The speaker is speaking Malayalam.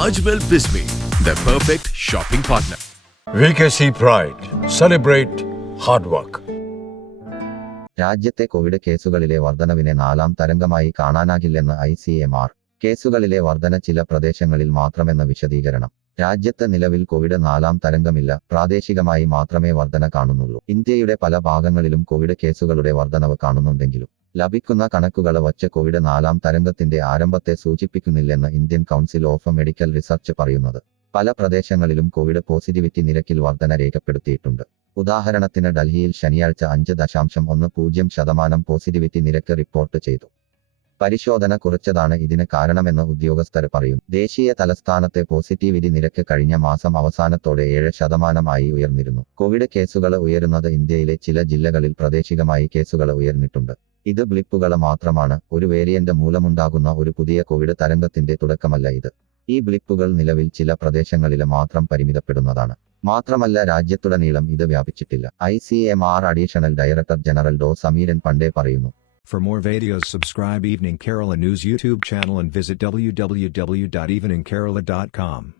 Ajmal Bismi, the perfect shopping partner. VKC Pride. Celebrate hard work. രാജ്യത്തെ കോവിഡ് കേസുകളിലെ വർധനവിനെ നാലാം തരംഗമായി കാണാനാകില്ലെന്ന് ഐ സി എം ആർ കേസുകളിലെ വർധന ചില പ്രദേശങ്ങളിൽ മാത്രമെന്ന വിശദീകരണം രാജ്യത്ത് നിലവിൽ കോവിഡ് നാലാം തരംഗമില്ല. പ്രാദേശികമായി മാത്രമേ വർധന കാണുന്നുള്ളൂ. ഇന്ത്യയുടെ പല ഭാഗങ്ങളിലും കോവിഡ് കേസുകളുടെ വർധനവ് കാണുന്നുണ്ടെങ്കിലും ലഭിക്കുന്ന കണക്കുകൾ വച്ച് കോവിഡ് നാലാം തരംഗത്തിന്റെ ആരംഭത്തെ സൂചിപ്പിക്കുന്നില്ലെന്ന് Indian Council of Medical Research പറയുന്നത്. പല പ്രദേശങ്ങളിലും കോവിഡ് പോസിറ്റിവിറ്റി നിരക്കിൽ വർധന രേഖപ്പെടുത്തിയിട്ടുണ്ട്. ഉദാഹരണത്തിന് ഡൽഹിയിൽ ശനിയാഴ്ച അഞ്ച് ദശാംശം ഒന്ന് പൂജ്യം ശതമാനം പോസിറ്റിവിറ്റി നിരക്ക് റിപ്പോർട്ട് ചെയ്തു. പരിശോധന കുറച്ചതാണ് ഇതിന് കാരണമെന്ന് ഉദ്യോഗസ്ഥർ പറയും. ദേശീയ തലസ്ഥാനത്തെ പോസിറ്റിവിറ്റി നിരക്ക് കഴിഞ്ഞ മാസം അവസാനത്തോടെ ഏഴ് ശതമാനമായി ഉയർന്നിരുന്നു. കോവിഡ് കേസുകൾ ഉയരുന്നത് ഇന്ത്യയിലെ ചില ജില്ലകളിൽ പ്രാദേശികമായി കേസുകൾ ഉയർന്നിട്ടുണ്ട്. ഇത് ബ്ലിപ്പുകൾ മാത്രമാണ് ഒരു വേരിയന്റ് മൂലമുണ്ടാകുന്ന ഒരു പുതിയ കോവിഡ് തരംഗത്തിന്റെ തുടക്കമല്ല ഇത്. ഈ ബ്ലിപ്പുകൾ നിലവിൽ ചില പ്രദേശങ്ങളിൽ മാത്രം പരിമിതപ്പെടുന്നതാണ്. മാത്രമല്ല രാജ്യത്തുടനീളം ഇത് വ്യാപിച്ചിട്ടില്ല. I C M R additional director general Dr. Samiran Pande പറയുന്നു For more videos subscribe Evening Kerala News YouTube channel and visit www.eveningkerala.com.